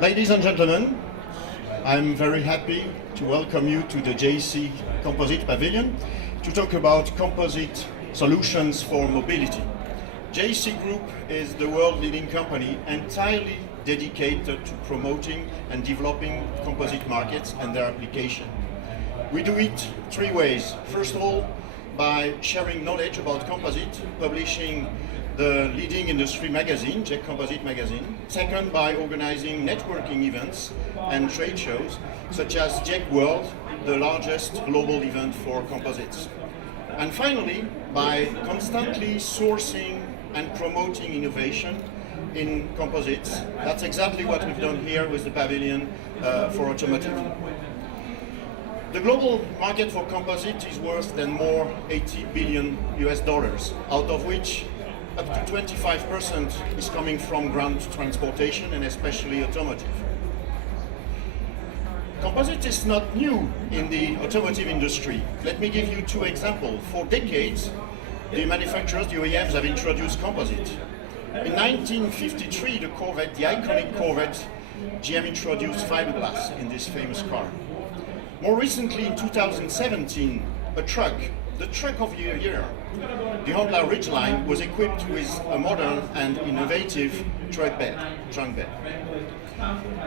Ladies and gentlemen, I'm very happy to welcome you to the JEC Composite Pavilion to talk about composite solutions for mobility. JEC Group is the world-leading company entirely dedicated to promoting and developing composite markets and their application. We do it three ways. First of all, by sharing knowledge about composite, publishing the leading industry magazine, JEC Composite magazine. Second, by organizing networking events and trade shows, such as JEC World, the largest global event for composites. And finally, by constantly sourcing and promoting innovation in composites. That's exactly what we've done here with the pavilion for automotive. The global market for composite is worth than more 80 billion US dollars, out of which up to 25% is coming from ground transportation and especially automotive. Composite is not new in the automotive industry. Let me give you two examples. For decades, the manufacturers, the OEMs, have introduced composite. In 1953, the Corvette, the iconic Corvette, GM introduced fiberglass in this famous car. More recently, in 2017, a truck, the truck of the year, the Honda Ridgeline, was equipped with a modern and innovative trunk bed.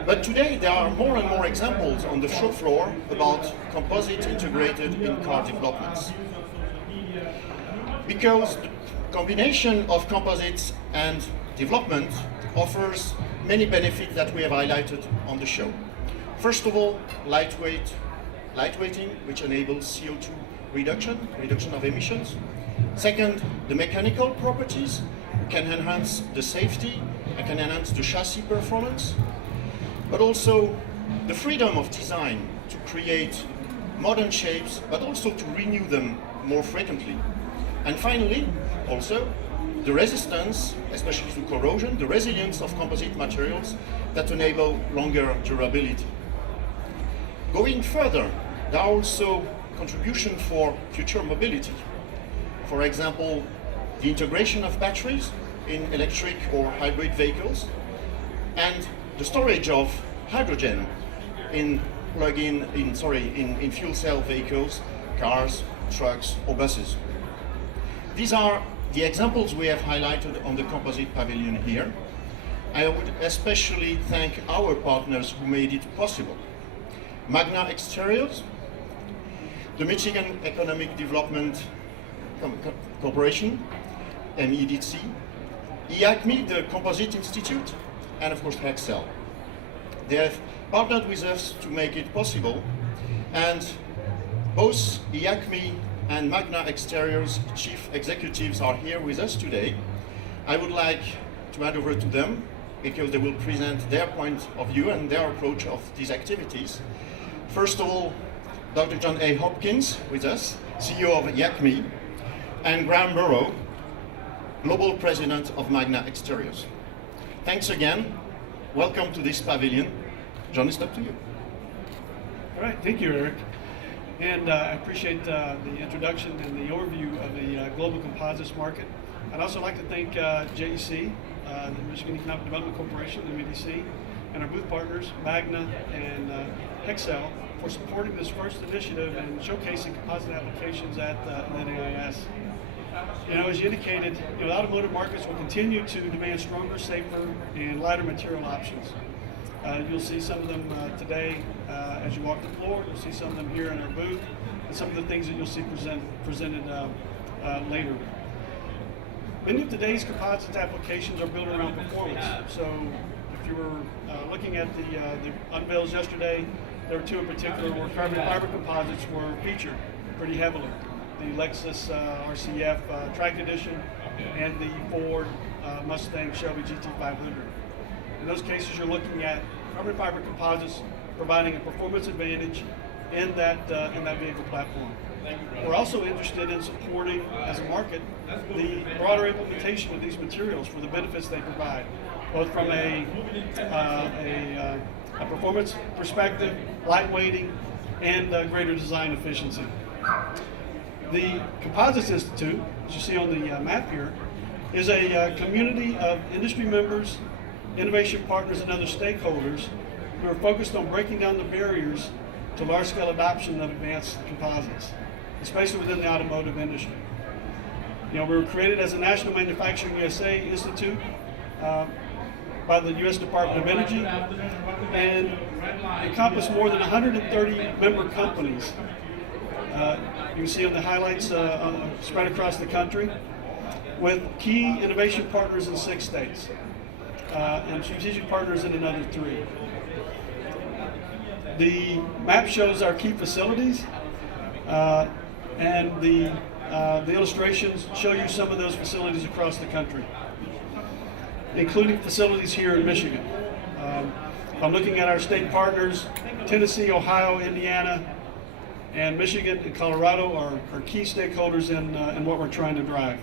But today there are more and more examples on the show floor about composite integrated in car developments. Because the combination of composites and development offers many benefits that we have highlighted on the show. First of all, lightweighting, which enables CO2 reduction of emissions. Second, the mechanical properties can enhance the safety and can enhance the chassis performance, but also the freedom of design to create modern shapes, but also to renew them more frequently. And finally, also, the resistance, especially to corrosion, the resilience of composite materials that enable longer durability. Going further, there are also contributions for future mobility. For example, the integration of batteries in electric or hybrid vehicles, and the storage of hydrogen in fuel cell vehicles, cars, trucks, or buses. These are the examples we have highlighted on the composite pavilion here. I would especially thank our partners who made it possible. Magna Exteriors, the Michigan Economic Development Corporation, MEDC, IACME, the Composite Institute, and of course Hexcel. They have partnered with us to make it possible, and both IACME and Magna Exteriors chief executives are here with us today. I would like to hand over to them because they will present their point of view and their approach of these activities. First of all, Dr. John A. Hopkins with us, CEO of IACME, and Graham Burrow, Global President of Magna Exteriors. Thanks again. Welcome to this pavilion. John, it's up to you. All right, thank you, Eric. And I appreciate the introduction and the overview of the global composites market. I'd also like to thank JEC, the Michigan Economic Development Corporation, the MEDC, and our booth partners, Magna and Hexcel, for supporting this first initiative and showcasing composite applications at the NAIAS. You know, as you indicated, the automotive markets will continue to demand stronger, safer, and lighter material options. You'll see some of them today as you walk the floor. You'll see some of them here in our booth, and some of the things that you'll see presented later. Many of today's composites applications are built around performance. So if you were looking at the unveils yesterday, there were two in particular where carbon fiber composites were featured pretty heavily. The Lexus RCF Track Edition and the Ford Mustang Shelby GT500. In those cases, you're looking at carbon fiber composites providing a performance advantage in that vehicle platform. We're also interested in supporting, as a market, the broader implementation of these materials for the benefits they provide, both from a performance perspective, lightweighting, and greater design efficiency. The Composites Institute, as you see on the map here, is a community of industry members innovation partners, and other stakeholders who are focused on breaking down the barriers to large-scale adoption of advanced composites, especially within the automotive industry. We were created as a National Manufacturing USA Institute by the U.S. Department of Energy and encompass more than 130 member companies. You can see on the highlights spread across the country, with key innovation partners in 6 states and strategic partners in another 3. The map shows our key facilities, and the illustrations show you some of those facilities across the country, including facilities here in Michigan. I'm looking at our state partners. Tennessee, Ohio, Indiana, and Michigan and Colorado are key stakeholders in what we're trying to drive.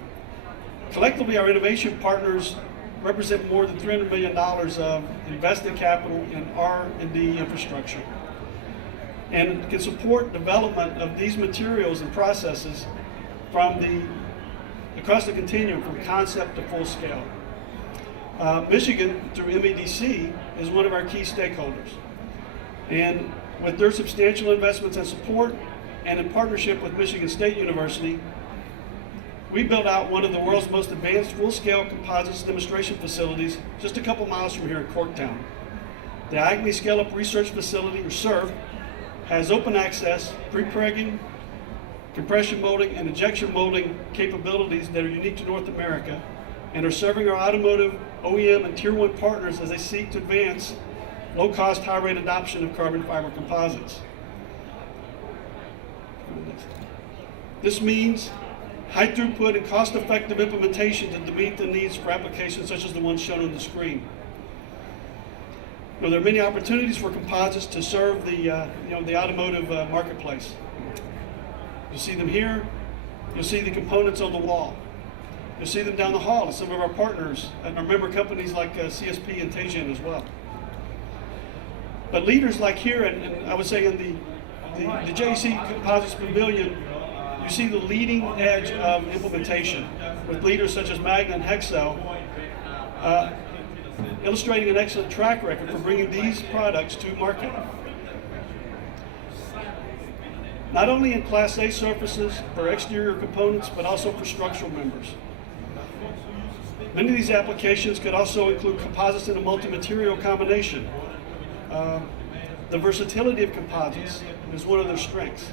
Collectively, our innovation partners represent more than $300 million of invested capital in R&D infrastructure and can support development of these materials and processes across the continuum from concept to full scale. Michigan, through MEDC, is one of our key stakeholders. And with their substantial investments and support, and in partnership with Michigan State University, we built out one of the world's most advanced full-scale composites demonstration facilities just a couple miles from here in Corktown. The Acme Scale-Up Research Facility, or SCIRF, has open access, pre-pregging, compression molding, and injection molding capabilities that are unique to North America and are serving our automotive, OEM, and Tier 1 partners as they seek to advance low-cost, high-rate adoption of carbon fiber composites. This means high throughput and cost-effective implementation to meet the needs for applications such as the ones shown on the screen. There are many opportunities for composites to serve the automotive marketplace. You see them here. You'll see the components on the wall. You'll see them down the hall at some of our partners and our member companies like CSP and Teijin as well. But leaders like here, and I would say in the JEC Composites Pavilion, you see the leading edge of implementation with leaders such as Magna and Hexcel, illustrating an excellent track record for bringing these products to market. Not only in Class A surfaces for exterior components, but also for structural members. Many of these applications could also include composites in a multi-material combination. The versatility of composites is one of their strengths.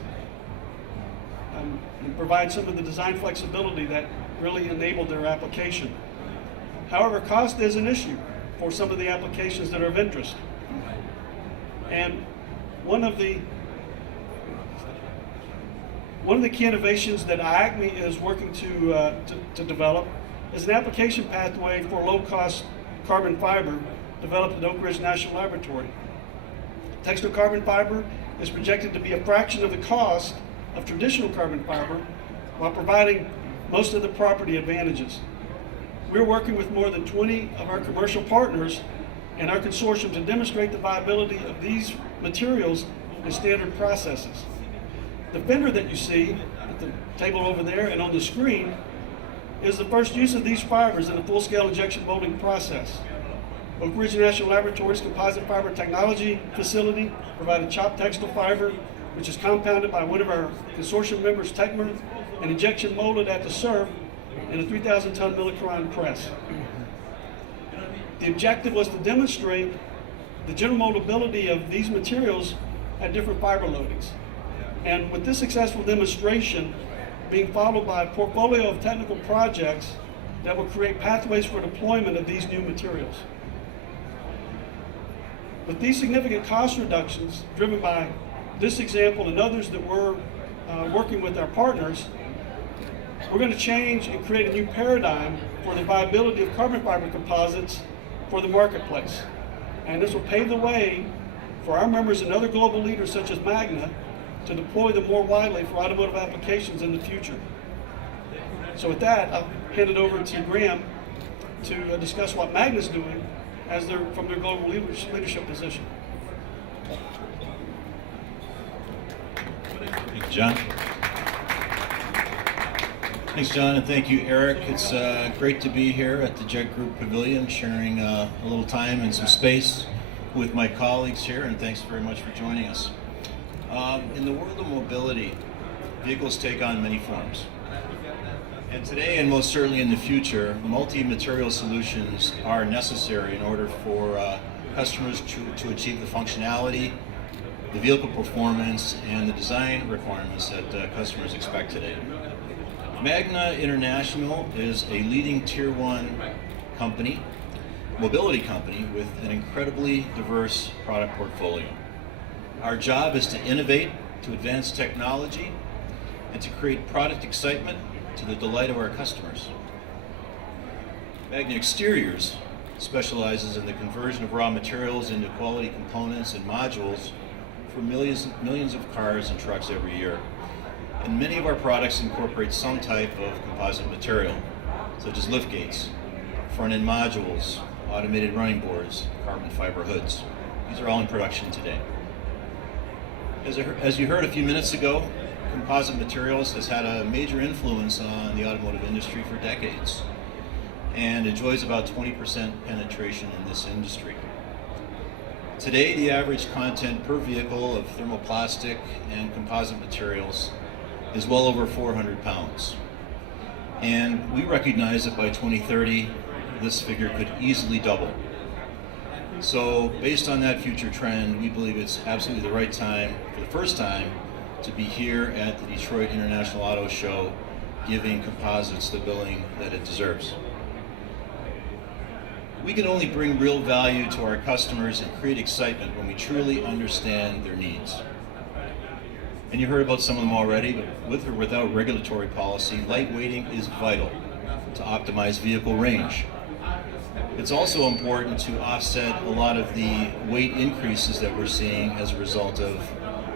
And provide some of the design flexibility that really enabled their application. However, cost is an issue for some of the applications that are of interest. And one of the key innovations that IACME is working to develop is an application pathway for low-cost carbon fiber developed at Oak Ridge National Laboratory. Textile carbon fiber is projected to be a fraction of the cost of traditional carbon fiber while providing most of the property advantages. We're working with more than 20 of our commercial partners and our consortium to demonstrate the viability of these materials in standard processes. The fender that you see at the table over there and on the screen is the first use of these fibers in the full-scale injection molding process. Oak Ridge National Laboratory's Composite Fiber Technology Facility provided chopped textile fiber, which is compounded by one of our consortium members, Techmer, and injection molded at the SCIRF in a 3,000-ton millicron press. The objective was to demonstrate the general moldability of these materials at different fiber loadings. And with this successful demonstration being followed by a portfolio of technical projects that will create pathways for deployment of these new materials. With these significant cost reductions driven by this example and others that we're working with our partners, we're going to change and create a new paradigm for the viability of carbon fiber composites for the marketplace. And this will pave the way for our members and other global leaders such as Magna to deploy them more widely for automotive applications in the future. So with that, I'll hand it over to Graham to discuss what Magna's doing from their global leadership position. Thank you, John. Thanks, John, and thank you, Eric. It's great to be here at the JEC Group Pavilion, sharing a little time and some space with my colleagues here, and thanks very much for joining us. In the world of mobility, vehicles take on many forms. And today, and most certainly in the future, multi-material solutions are necessary in order for customers to achieve the functionality, the vehicle performance, and the design requirements that customers expect today. Magna International is a leading Tier 1 company, mobility company, with an incredibly diverse product portfolio. Our job is to innovate, to advance technology, and to create product excitement to the delight of our customers. Magna Exteriors specializes in the conversion of raw materials into quality components and modules for millions of cars and trucks every year. And many of our products incorporate some type of composite material, such as lift gates, front-end modules, automated running boards, carbon fiber hoods. These are all in production today. As you heard a few minutes ago, composite materials has had a major influence on the automotive industry for decades and enjoys about 20% penetration in this industry. Today, the average content per vehicle of thermoplastic and composite materials is well over 400 pounds. And we recognize that by 2030, this figure could easily double. So based on that future trend, we believe it's absolutely the right time, for the first time, to be here at the Detroit International Auto Show, giving composites the billing that it deserves. We can only bring real value to our customers and create excitement when we truly understand their needs. And you heard about some of them already, but with or without regulatory policy, lightweighting is vital to optimize vehicle range. It's also important to offset a lot of the weight increases that we're seeing as a result of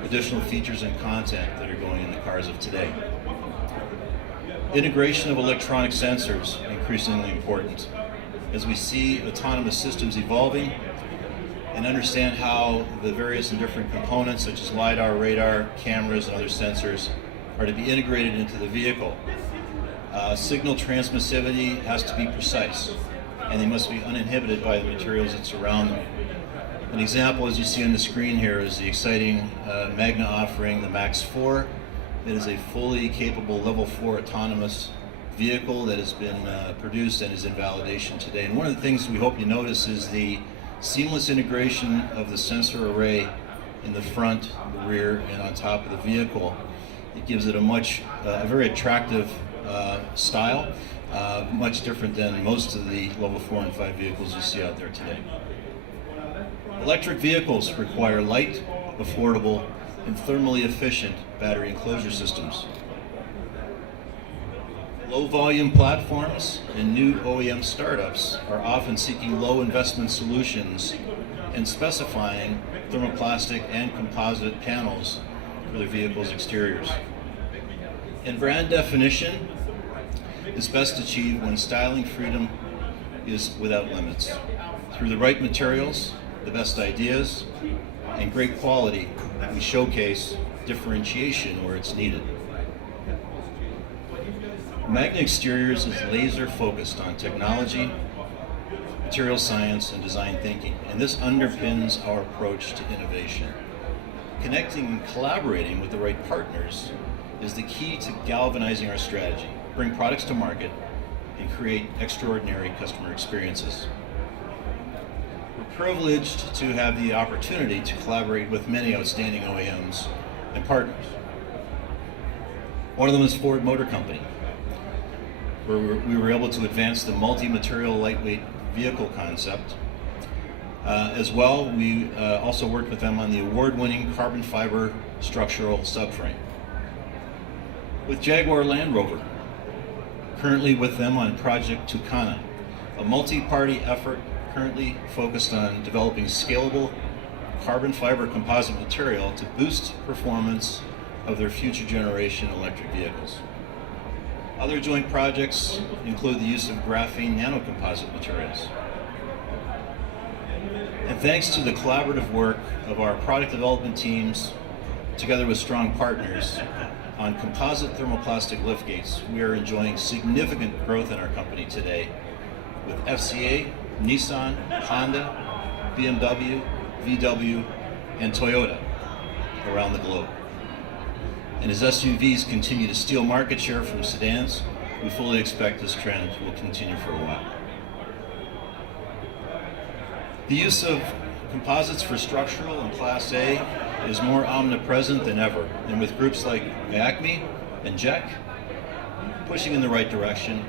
additional features and content that are going in the cars of today. Integration of electronic sensors increasingly important as we see autonomous systems evolving and understand how the various and different components such as LiDAR, radar, cameras, and other sensors are to be integrated into the vehicle. Signal transmissivity has to be precise, and they must be uninhibited by the materials that surround them. An example, as you see on the screen here, is the exciting Magna offering, the MAX 4. It is a fully capable Level 4 autonomous vehicle that has been produced and is in validation today. And one of the things we hope you notice is the seamless integration of the sensor array in the front, the rear, and on top of the vehicle. It gives it a very attractive style, much different than most of the Level 4 and 5 vehicles you see out there today. Electric vehicles require light, affordable, and thermally efficient battery enclosure systems. Low-volume platforms and new OEM startups are often seeking low-investment solutions and specifying thermoplastic and composite panels for their vehicles' exteriors. And brand definition is best achieved when styling freedom is without limits. Through the right materials, the best ideas, and great quality, we showcase differentiation where it's needed. Magna Exteriors is laser focused on technology, material science, and design thinking, and this underpins our approach to innovation. Connecting and collaborating with the right partners is the key to galvanizing our strategy, bring products to market, and create extraordinary customer experiences. We're privileged to have the opportunity to collaborate with many outstanding OEMs and partners. One of them is Ford Motor Company, where we were able to advance the multi-material lightweight vehicle concept. As well, we also worked with them on the award-winning carbon fiber structural subframe. With Jaguar Land Rover, currently with them on Project Tucana, a multi-party effort currently focused on developing scalable carbon fiber composite material to boost performance of their future generation electric vehicles. Other joint projects include the use of graphene nanocomposite materials. And thanks to the collaborative work of our product development teams, together with strong partners, on composite thermoplastic liftgates, we are enjoying significant growth in our company today with FCA, Nissan, Honda, BMW, VW, and Toyota around the globe. And as SUVs continue to steal market share from sedans, we fully expect this trend will continue for a while. The use of composites for structural and Class A is more omnipresent than ever, and with groups like ACME and JEC pushing in the right direction,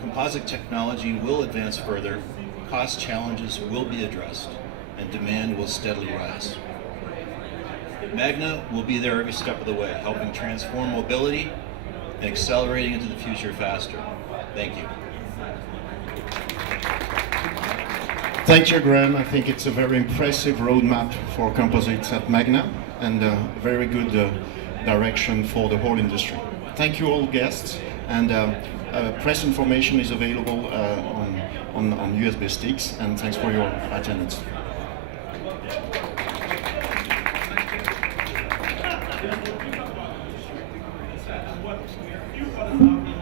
composite technology will advance further, cost challenges will be addressed, and demand will steadily rise. Magna will be there every step of the way, helping transform mobility and accelerating into the future faster. Thank you. Thank you, Graham. I think it's a very impressive roadmap for composites at Magna and a very good direction for the whole industry. Thank you all guests, and press information is available on USB sticks, and thanks for your attendance. Thanks so much.